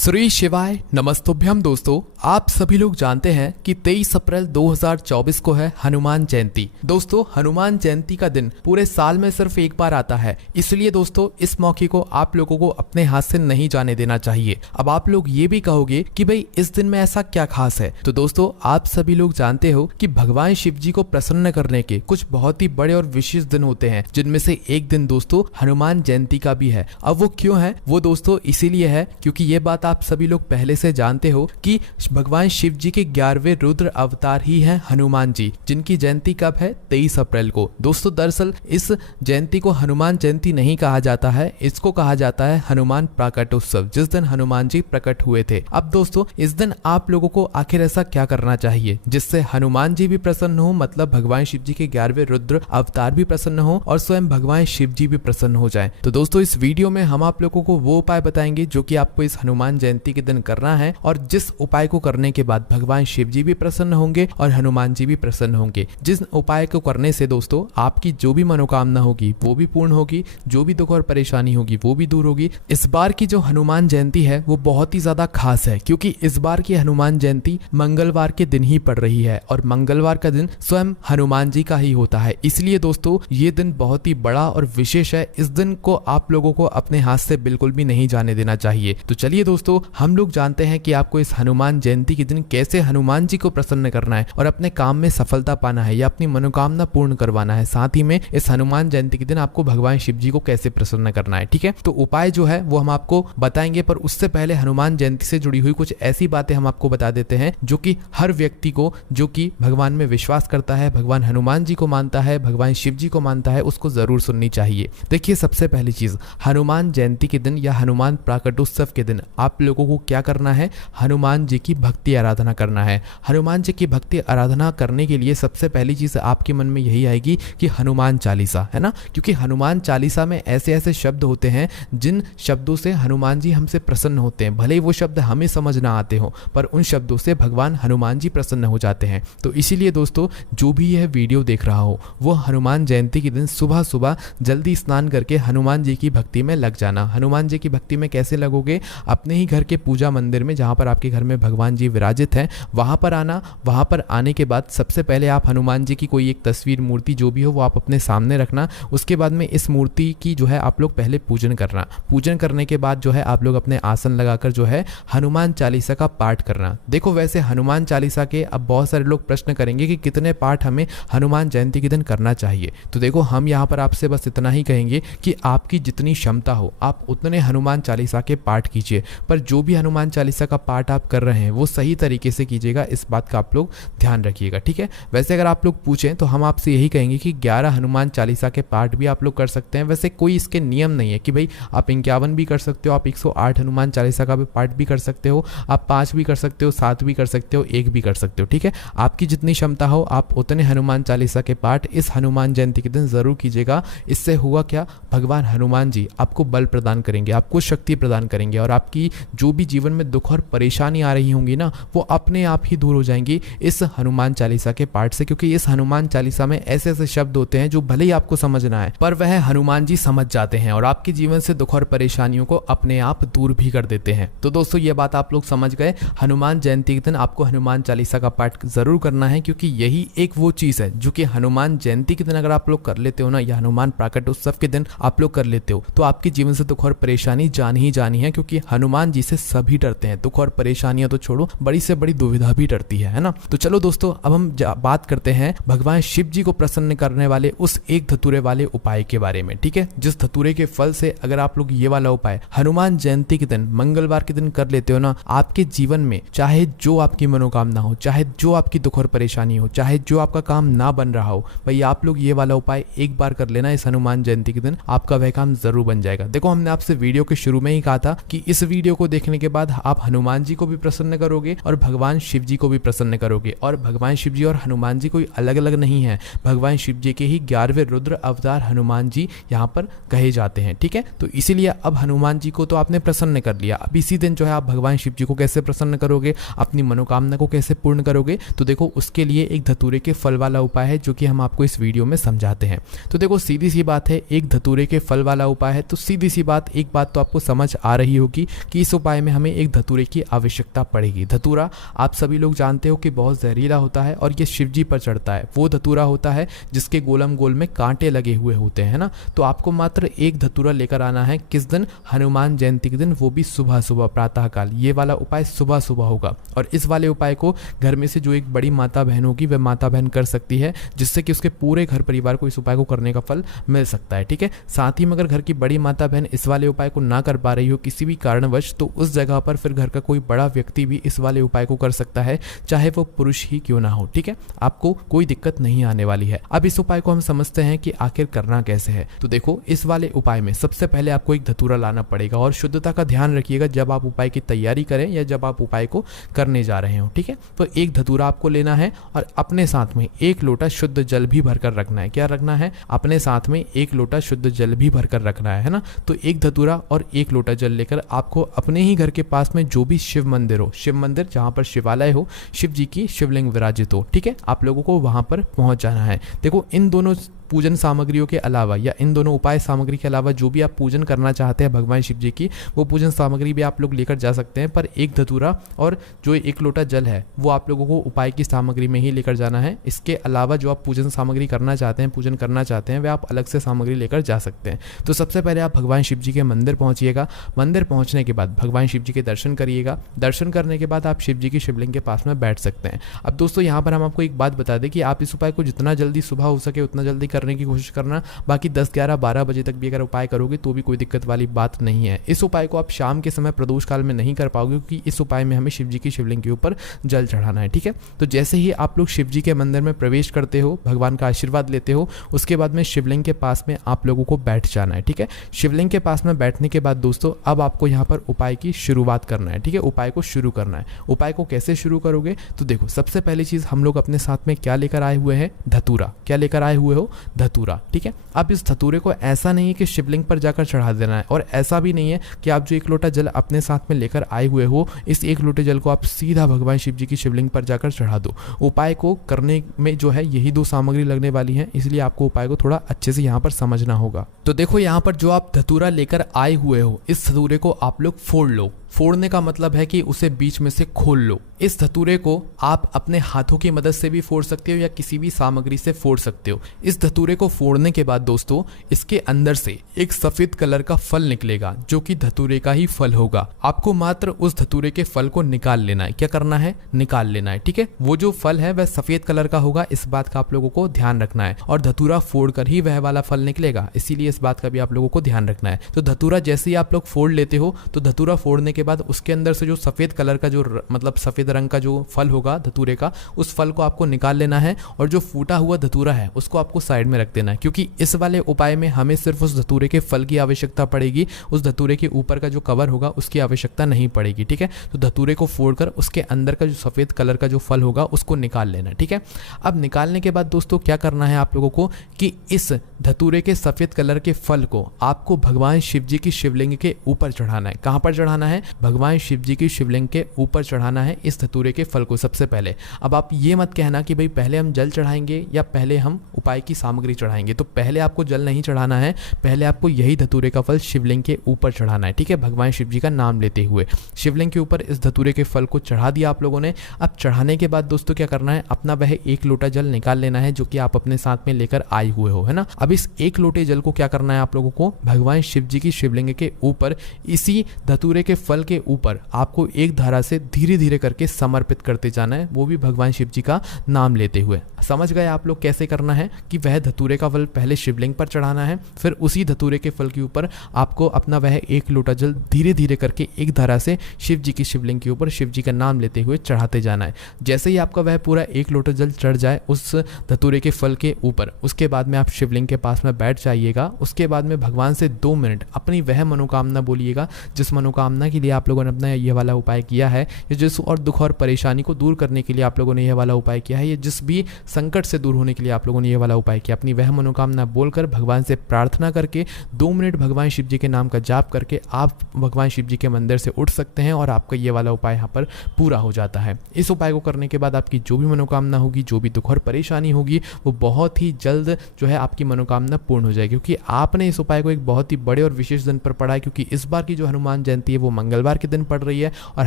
श्री शिवाय नमस्तुभ्यम। दोस्तों, आप सभी लोग जानते हैं कि 23 अप्रैल 2024 को है हनुमान जयंती। दोस्तों, हनुमान जयंती का दिन पूरे साल में सिर्फ एक बार आता है, इसलिए दोस्तों इस मौके को आप लोगों को अपने हाथ से नहीं जाने देना चाहिए। अब आप लोग ये भी कहोगे कि भाई इस दिन में ऐसा क्या खास है, तो दोस्तों आप सभी लोग जानते हो कि भगवान शिव जी को प्रसन्न करने के कुछ बहुत ही बड़े और विशेष दिन होते हैं, जिनमें से एक दिन दोस्तों हनुमान जयंती का भी है। अब वो क्यों है, वो दोस्तों इसीलिए है क्योंकि ये बात आप सभी लोग पहले से जानते हो कि भगवान शिव जी के 11वें रुद्र अवतार ही हैं हनुमान जी, जिनकी जयंती कब है, 23 अप्रैल को। दोस्तों दरअसल इस जयंती को हनुमान जयंती नहीं कहा जाता है, इसको कहा जाता है हनुमान प्राकट उत्सव, जिस दिन हनुमान जी प्रकट हुए थे। अब दोस्तों इस दिन आप लोगों को आखिर ऐसा क्या करना चाहिए जिससे हनुमान जी भी प्रसन्न हो, मतलब भगवान शिव जी के 11वें रुद्र अवतार भी प्रसन्न हो और स्वयं भगवान शिव जी भी प्रसन्न हो जाए। तो दोस्तों इस वीडियो में हम आप लोगों को वो उपाय बताएंगे जो कि आपको इस हनुमान जयंती के दिन करना है, और जिस उपाय को करने के बाद भगवान शिव जी भी प्रसन्न होंगे और हनुमान जी भी प्रसन्न होंगे। जिस उपाय को करने से दोस्तों आपकी जो भी मनोकामना होगी वो भी पूर्ण होगी, जो भी दुख और परेशानी होगी वो भी दूर होगी। इस बार की जो हनुमान जयंती है वो बहुत ही ज्यादा खास है, क्योंकि इस बार की हनुमान जयंती मंगलवार के दिन ही पड़ रही है, और मंगलवार का दिन स्वयं हनुमान जी का ही होता है। इसलिए दोस्तों ये दिन बहुत ही बड़ा और विशेष है। इस दिन को आप लोगों को अपने हाथ से बिल्कुल भी नहीं जाने देना चाहिए। तो चलिए दोस्तों, हम लोग जानते हैं कि आपको इस हनुमान जयंती के दिन कैसे हनुमान जी को प्रसन्न करना है और अपने काम में सफलता पाना है या अपनी मनोकामना पूर्ण करवाना है। साथ ही में इस हनुमान जयंती के दिन आपको भगवान शिव जी को कैसे प्रसन्न करना है, ठीक है। तो उपाय जो है वो हम आपको बताएंगे, पर उससे पहले हनुमान जयंती से जुड़ी हुई कुछ ऐसी बातें हम आपको बता देते हैं जो कि हर व्यक्ति को, जो कि भगवान में विश्वास करता है, भगवान हनुमान जी को मानता है, भगवान शिव जी को मानता है, उसको जरूर सुननी चाहिए। देखिए, सबसे पहली चीज, हनुमान जयंती के दिन या हनुमान प्राकटोत्सव के दिन आप लोगों को क्या करना है, हनुमान जी की भक्ति आराधना करना है। हनुमान जी की भक्ति आराधना करने के लिए सबसे पहली चीज आपके मन में यही आएगी कि हनुमान चालीसा, है ना, क्योंकि हनुमान चालीसा में ऐसे ऐसे शब्द होते हैं जिन शब्दों से हनुमान जी हमसे प्रसन्न होते हैं। भले ही वो शब्द हमें समझ ना आते हो, पर उन शब्दों से भगवान हनुमान जी प्रसन्न हो जाते हैं। तो इसीलिए दोस्तों जो भी यह वीडियो देख रहा हो वो हनुमान जयंती के दिन सुबह सुबह जल्दी स्नान करके हनुमान जी की भक्ति में लग जाना। हनुमान जी की भक्ति में कैसे लगोगे, अपने ही घर के पूजा मंदिर में, जहां पर आपके घर में भगवान जी विराजित हैं, वहां पर आना। वहां पर आने के बाद सबसे पहले आप हनुमान जी की कोई एक तस्वीर, मूर्ति जो भी हो वो आप अपने सामने रखना। उसके बाद में इस मूर्ति की जो है आप लोग पहले पूजन करना। पूजन करने के बाद जो है आप लोग अपने आसन लगाकर जो है हनुमान चालीसा का पाठ करना। देखो, वैसे हनुमान चालीसा के अब बहुत सारे लोग प्रश्न करेंगे कि कितने पाठ हमें हनुमान जयंती के दिन करना चाहिए। तो देखो, हम यहाँ पर आपसे बस इतना ही कहेंगे कि आपकी जितनी क्षमता हो आप उतने हनुमान चालीसा के पाठ कीजिए, पर जो भी हनुमान चालीसा का पाठ आप कर रहे हैं वो सही तरीके से कीजिएगा, इस बात का आप लोग ध्यान रखिएगा, ठीक है। वैसे अगर आप लोग पूछें तो हम आपसे यही कहेंगे कि 11 हनुमान चालीसा के पाठ भी आप लोग कर सकते हैं। वैसे कोई इसके नियम नहीं है कि भाई आप 51 भी कर सकते हो, आप 108 हनुमान चालीसा का भी पाठ भी कर सकते हो, आप 5 भी कर सकते हो, 7 भी कर सकते हो, 1 भी कर सकते हो, ठीक है। आपकी जितनी क्षमता हो आप उतने हनुमान चालीसा के पाठ इस हनुमान जयंती के दिन जरूर कीजिएगा। इससे हुआ क्या, भगवान हनुमान जी आपको बल प्रदान करेंगे, आपको शक्ति प्रदान करेंगे, और आपकी जो भी जीवन में दुख और परेशानी आ रही होंगी ना, वो अपने आप ही दूर हो जाएंगी इस हनुमान चालीसा के पाठ से। क्योंकि इस हनुमान चालीसा में ऐसे ऐसे शब्द होते हैं जो भले ही आपको समझ ना आए, पर वह हनुमान जी समझ जाते हैं और आपके जीवन से दुख और परेशानियों को अपने आप दूर भी कर देते हैं। तो दोस्तों ये बात आप लोग समझ गए। हनुमान जयंती के दिन आपको हनुमान चालीसा का पाठ जरूर करना है, क्योंकि यही एक वो चीज है जो कि हनुमान जयंती के दिन अगर आप लोग कर लेते हो ना, या हनुमान प्राकट उत्सव के दिन आप लोग कर लेते हो, तो आपके जीवन से दुख और परेशानी जानी ही जानी है। क्योंकि हनुमान जी से सभी डरते हैं, दुख और परेशानियां तो छोड़ो, बड़ी से बड़ी दुविधा भी डरती है ना। तो चलो दोस्तों, अब हम बात करते हैं भगवान शिव जी को प्रसन्न करने वाले उस एक धतूरे वाले उपाय के बारे में, ठीक है। जिस धतूरे के फल से अगर आप लोग ये वाला उपाय हनुमान जयंती के दिन मंगलवार के दिन कर लेते हो ना, आपके जीवन में चाहे जो आपकी मनोकामना हो, चाहे जो आपकी दुख और परेशानी हो, चाहे जो आपका काम ना बन रहा हो, भाई आप लोग ये वाला उपाय एक बार कर लेना इस हनुमान जयंती के दिन, आपका वह काम जरूर बन जाएगा। देखो, हमने आपसे वीडियो के शुरू में ही कहा था कि इस वीडियो को देखने के बाद आप हनुमान जी को भी प्रसन्न करोगे और भगवान शिव जी को भी प्रसन्न करोगे। और भगवान शिव जी और हनुमान जी कोई अलग अलग नहीं है, भगवान शिव जी के ही 11वें रुद्र अवतार हनुमान जी यहाँ पर कहे जाते हैं, ठीक है। तो इसीलिए अब हनुमान जी को तो आपने प्रसन्न कर लिया, अब इसी दिन जो है आप भगवान शिव जी को कैसे प्रसन्न करोगे, अपनी मनोकामना को कैसे पूर्ण करोगे, तो देखो उसके लिए एक धतूरे के फल वाला उपाय है जो कि हम आपको इस वीडियो में समझाते हैं। तो देखो सीधी सी बात है, एक धतूरे के फल वाला उपाय है, तो सीधी सी बात, एक बात तो आपको समझ आ रही होगी कि इस इस उपाय में हमें एक धतूरे की आवश्यकता पड़ेगी। धतूरा आप सभी लोग जानते हो कि बहुत जहरीला होता है और ये शिव जी पर चढ़ता है। वो धतूरा होता है जिसके गोलम गोल में कांटे लगे हुए होते हैं ना। तो आपको मात्र एक धतूरा लेकर आना है। किस दिन? हनुमान जयंती के दिन, वो भी सुबह सुबह प्रातः काल। ये वाला उपाय सुबह सुबह होगा और इस वाले उपाय को घर में से जो एक बड़ी माता बहन होगी वह माता बहन कर सकती है, जिससे कि उसके पूरे घर परिवार को इस उपाय को करने का फल मिल सकता है। ठीक है। साथ ही में अगर घर की बड़ी माता बहन इस वाले उपाय को ना कर पा रही हो किसी भी कारणवश, तो उस जगह पर फिर घर का कोई बड़ा व्यक्ति भी इस वाले उपाय को कर सकता है, चाहे वो पुरुष ही क्यों ना हो। ठीक है। आपको कोई दिक्कत नहीं आने वाली है। अब इस उपाय को हम समझते हैं कि आखिर करना कैसे है। तो देखो, इस वाले उपाय में सबसे पहले आपको एक धतूरा लाना पड़ेगा और शुद्धता का ध्यान रखिएगा जब आप उपाय की तैयारी करें या जब आप उपाय को करने जा रहे हो। ठीक है। तो एक धतूरा आपको लेना है और अपने साथ में एक लोटा शुद्ध जल भी भरकर रखना है। क्या रखना है? अपने साथ में एक लोटा शुद्ध जल भी भरकर रखना है ना। तो एक धतूरा और एक लोटा जल लेकर आपको अपने ही घर के पास में जो भी शिव मंदिर हो, शिव मंदिर जहां पर शिवालय हो, शिव जी की शिवलिंग विराजित हो, ठीक है, आप लोगों को वहां पर पहुंच जाना है। देखो, इन दोनों पूजन सामग्रियों के अलावा या इन दोनों उपाय सामग्री के अलावा जो भी आप पूजन करना चाहते हैं भगवान शिव जी की, वो पूजन सामग्री भी आप लोग लेकर जा सकते हैं। पर एक धतूरा और जो एक लोटा जल है वो आप लोगों को उपाय की सामग्री में ही लेकर जाना है। इसके अलावा जो आप पूजन सामग्री करना चाहते हैं, पूजन करना चाहते हैं, वे आप अलग से सामग्री लेकर जा सकते हैं। तो सबसे पहले आप भगवान शिव जी के मंदिर पहुंचिएगा। मंदिर पहुंचने के बाद भगवान शिव जी के दर्शन करिएगा। दर्शन करने के बाद आप शिव जी की शिवलिंग के पास में बैठ सकते हैं। अब दोस्तों, यहाँ पर हम आपको एक बात बता दें कि आप इस उपाय को जितना जल्दी सुबह हो सके उतना जल्दी करने की कोशिश करना। बाकी 10, 11, 12 बजे तक भी अगर उपाय करोगे तो भी कोई दिक्कत वाली बात नहीं है। इस उपाय को आप शाम के समय प्रदोष काल में नहीं कर पाओगे, क्योंकि इस उपाय में हमें शिव जी की शिवलिंग के ऊपर जल चढ़ाना है। ठीक है। तो जैसे ही आप लोग शिव जी के मंदिर में प्रवेश करते हो, भगवान का आशीर्वाद लेते हो, उसके बाद में शिवलिंग के पास में आप लोगों को बैठ जाना है। ठीक है। शिवलिंग के पास में बैठने के बाद दोस्तों, अब आपको यहाँ पर उपाय की शुरुआत करना है। ठीक है। उपाय को शुरू करना है। उपाय को कैसे शुरू करोगे? तो देखो, सबसे पहली चीज हम लोग अपने साथ में क्या लेकर आए हुए हैं? धतूरा। क्या लेकर आए हुए हो? धतूरा। ठीक है। अब इस धतूरे को ऐसा नहीं है कि शिवलिंग पर जाकर चढ़ा देना है, और ऐसा भी नहीं है कि आप जो एक लोटा जल अपने साथ में लेकर आए हुए हो, इस एक लोटे जल को आप सीधा भगवान शिव जी की शिवलिंग पर जाकर चढ़ा दो। उपाय को करने में जो है यही दो सामग्री लगने वाली है, इसलिए आपको उपाय को थोड़ा अच्छे से यहाँ पर समझना होगा। तो देखो, यहाँ पर जो आप धतूरा लेकर आए हुए हो, इस धतूरे को आप लोग फोड़ लो। फोड़ने का मतलब है कि उसे बीच में से खोल लो। इस धतूरे को आप अपने हाथों की मदद से भी फोड़ सकते हो या किसी भी सामग्री से फोड़ सकते हो। इस धतूरे को फोड़ने के बाद दोस्तों, इसके अंदर से एक सफेद कलर का फल निकलेगा, जो कि धतूरे का ही फल होगा। आपको मात्र उस धतूरे के फल को निकाल लेना है। क्या करना है? निकाल लेना है। ठीक है। वो जो फल है वह सफेद कलर का होगा, इस बात का आप लोगों को ध्यान रखना है। और धतूरा फोड़ कर ही वह वाला फल निकलेगा, इसीलिए इस बात का भी आप लोगों को ध्यान रखना है। तो धतूरा जैसे ही आप लोग फोड़ लेते हो, तो धतूरा फोड़ने के बाद उसके अंदर से जो सफेद कलर का जो मतलब सफेद रंग का जो फल होगा धतूरे का, उस फल को आपको निकाल लेना है। और जो फूटा हुआ धतूरा है उसको आपको साइड में रख देना है, क्योंकि इस वाले उपाय में हमें सिर्फ उस धतूरे के फल की आवश्यकता पड़ेगी। उस धतूरे के ऊपर का जो कवर होगा उसकी आवश्यकता नहीं पड़ेगी। ठीक है। तो धतूरे को फोड़कर उसके अंदर का जो सफेद कलर का जो फल होगा उसको निकाल लेना। ठीक है। अब निकालने के बाद दोस्तों क्या करना है आप लोगों को कि इस धतूरे के सफेद कलर के फल को आपको भगवान शिव जी की शिवलिंग के ऊपर चढ़ाना है। कहां पर चढ़ाना है? भगवान शिव जी की शिवलिंग के ऊपर चढ़ाना है इस धतूरे के फल को सबसे पहले। अब आप ये मत कहना कि भाई पहले हम जल चढ़ाएंगे या पहले हम उपाय की सामग्री चढ़ाएंगे। तो पहले आपको जल नहीं चढ़ाना है, पहले आपको यही धतूरे का फल शिवलिंग के ऊपर चढ़ाना है। ठीक है। भगवान शिव जी का नाम लेते हुए शिवलिंग के ऊपर इस धतूरे के फल को चढ़ा दिया आप लोगों ने। अब चढ़ाने के बाद दोस्तों क्या करना है? अपना वह एक लोटा जल निकाल लेना है जो कि आप अपने साथ में लेकर आए हुए हो, है ना। अब इस एक लोटे जल को क्या करना है आप लोगों को? भगवान शिव जी की शिवलिंग के ऊपर, इसी धतूरे के फल के ऊपर आपको एक धारा से धीरे धीरे करके समर्पित करते जाना है, वो भी भगवान शिव जी का नाम लेते हुए। समझ गए आप लोग कैसे करना है? कि वह धतूरे का फल पहले शिवलिंग पर चढ़ाना है, फिर उसी धतूरे के फल के ऊपर आपको अपना वह एक लोटा जल धीरे धीरे करके एक धारा से शिव जी की शिवलिंग के ऊपर शिव जी का नाम लेते हुए चढ़ाते जाना है। जैसे ही आपका वह पूरा एक लोटा जल चढ़ जाए उस धतूरे के फल के ऊपर, उसके बाद में आप शिवलिंग के पास में बैठ जाइएगा। उसके बाद में भगवान से 2 मिनट अपनी वह मनोकामना बोलिएगा जिस मनोकामना के लिए आप लोगों ने अपना यह वाला उपाय किया है, या जिस और दुख और परेशानी को दूर करने के लिए आप लोगों ने यह वाला उपाय किया है, या जिस भी संकट से दूर होने के लिए आप लोगों ने यह वाला उपाय किया, अपनी वह मनोकामना बोलकर भगवान से प्रार्थना करके 2 मिनट भगवान शिव जी के नाम का जाप करके आप भगवान शिव जी के मंदिर से उठ सकते हैं और आपका ये वाला उपाय यहाँ पर पूरा हो जाता है। इस उपाय को करने के बाद आपकी जो भी मनोकामना होगी, जो भी दुख और परेशानी होगी, वो बहुत ही जल्द जो है आपकी मनोकामना पूर्ण हो जाएगी, क्योंकि आपने इस उपाय को एक बहुत ही बड़े और विशेष दिन पर पढ़ा है, क्योंकि इस बार की जो हनुमान जयंती है वो मंगल मंगलवार के दिन पड़ रही है। और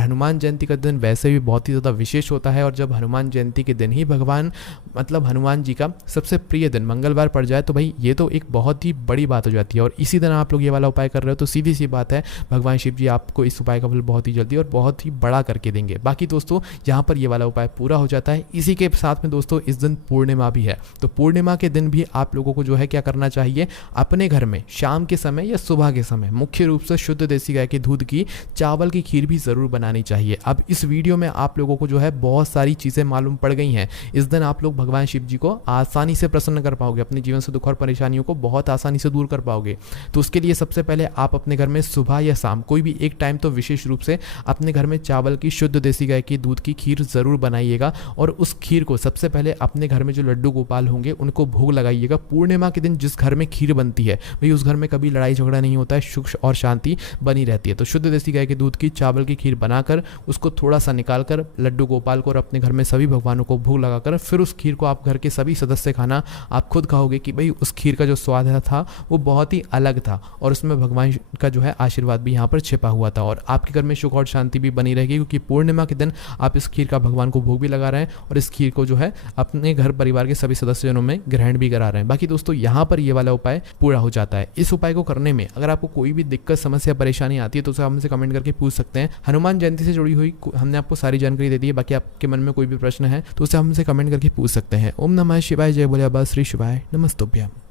हनुमान जयंती का दिन वैसे भी बहुत ही ज़्यादा विशेष होता है, और जब हनुमान जयंती के दिन ही भगवान मतलब हनुमान जी का सबसे प्रिय दिन मंगलवार पड़ जाए तो भाई ये तो एक बहुत ही बड़ी बात हो जाती है। और इसी दिन आप लोग ये वाला उपाय कर रहे हो तो सीधी सी बात है, भगवान शिव जी आपको इस उपाय का फल बहुत ही जल्दी और बहुत ही बड़ा करके देंगे। बाकी दोस्तों यहाँ पर ये वाला उपाय पूरा हो जाता है। इसी के साथ में दोस्तों इस दिन पूर्णिमा भी है, तो पूर्णिमा के दिन भी आप लोगों को जो है क्या करना चाहिए, अपने घर में शाम के समय या सुबह के समय मुख्य रूप से शुद्ध देसी गाय के दूध की चावल की खीर भी ज़रूर बनानी चाहिए। अब इस वीडियो में आप लोगों को जो है बहुत सारी चीज़ें मालूम पड़ गई हैं। इस दिन आप लोग भगवान शिव जी को आसानी से प्रसन्न कर पाओगे, अपने जीवन से दुख और परेशानियों को बहुत आसानी से दूर कर पाओगे। तो उसके लिए सबसे पहले आप अपने घर में सुबह या शाम कोई भी एक टाइम तो विशेष रूप से अपने घर में चावल की शुद्ध देसी गाय की दूध की खीर ज़रूर बनाइएगा। और उस खीर को सबसे पहले अपने घर में जो लड्डू गोपाल होंगे उनको भोग लगाइएगा। पूर्णिमा के दिन जिस घर में खीर बनती है भाई उस घर में कभी लड़ाई झगड़ा नहीं होता है, सुख और शांति बनी रहती है। तो शुद्ध देसी गाय के दूध की चावल की खीर बनाकर उसको थोड़ा सा निकालकर लड्डू गोपाल को और अपने घर में सभी भगवानों को भोग लगाकर फिर उस खीर को आप घर के सभी सदस्य खाना। आप खुद कहोगे कि भाई उस खीर का जो स्वाद था वो बहुत ही अलग था और उसमें भगवान का जो है आशीर्वाद भी यहाँ पर छिपा हुआ था, और आपके घर में सुख और शांति भी बनी रहेगी, क्योंकि पूर्णिमा के दिन आप इस खीर का भगवान को भोग भी लगा रहे हैं और इस खीर को जो है अपने घर परिवार के सभी सदस्यों में ग्रहण भी करा रहे हैं। बाकी दोस्तों यहाँ पर ये वाला उपाय पूरा हो जाता है। इस उपाय को करने में अगर आपको कोई भी दिक्कत समस्या परेशानी आती है तो उसे हमसे कमेंट करके पूछ सकते हैं। हनुमान जयंती से जुड़ी हुई हमने आपको सारी जानकारी दे दी है। बाकी आपके मन में कोई भी प्रश्न है तो उसे हमसे कमेंट करके पूछ सकते हैं। ओम नमः शिवाय, जय बोले बाबा श्री शिवाय, नमस्तुभ्यम।